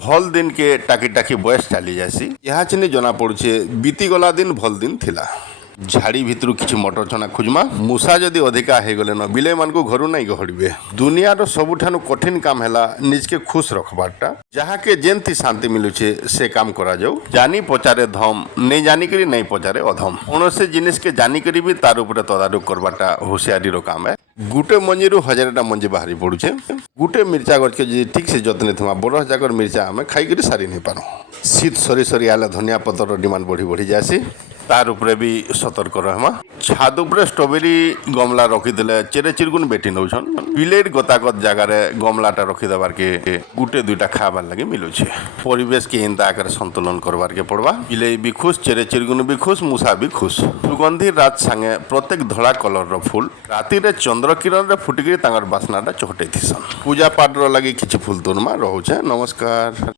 भल दिन के टाकी टाकी बयस चली जासी यहाँ चिनी जना पड़ुछे बीती गला दिन भल दिन थिला। झाड़ी भितर किसी मटर चना खोजमा मूषा जदि अधिका हो गले न बिले मान को घर नहीं गहड़े। दुनिया सबुठानु कठिन काम है निज के खुश रखबारटा जहाँ के जेनती शांति मिलुछे से काम करा जाऊ। जानी पचारे धम नहीं जानिक नहीं पचारे अधम कौन से जिनिस के जानिक भी तार उपरे तदारुक करवाटा होशियारी काम है। गुटे मंजी रु हजारटा मंजी बाहरी पड़ुछे। गुटे मिर्चा गछ के जी ठीक से जत्न थमा बरह जाकर मिर्चा आम खाई सारी नहीं पार। शीत सरी सरी आले धनिया पतर डिमांड बढ़ी बढ़ी जासी तार उपरे भी सतर्क रहमा। छाद उपरे स्ट्रॉबेरी गमला रखीदे चेरे चिरगुन बेटी नौछन बिलेट गतागत जगार गमलाटा रखीदेबार के गुटे दुईटा खाबार लगे मिलुछे। परिवेश के एंता आकर संतुलन करबार के पड़वा। बिले भी खुश चेरे चिरगुन भी खुश मूषा भी खुश। सुगंधी रात संगे प्रत्येक धड़ा कलर फूल राति रे चंद्र किरण रे फुटिकी तांगर बासनाटा चहटे थीसन। पूजा पाठ लगी किछि फूल तोरमा रहुछे। नमस्कार।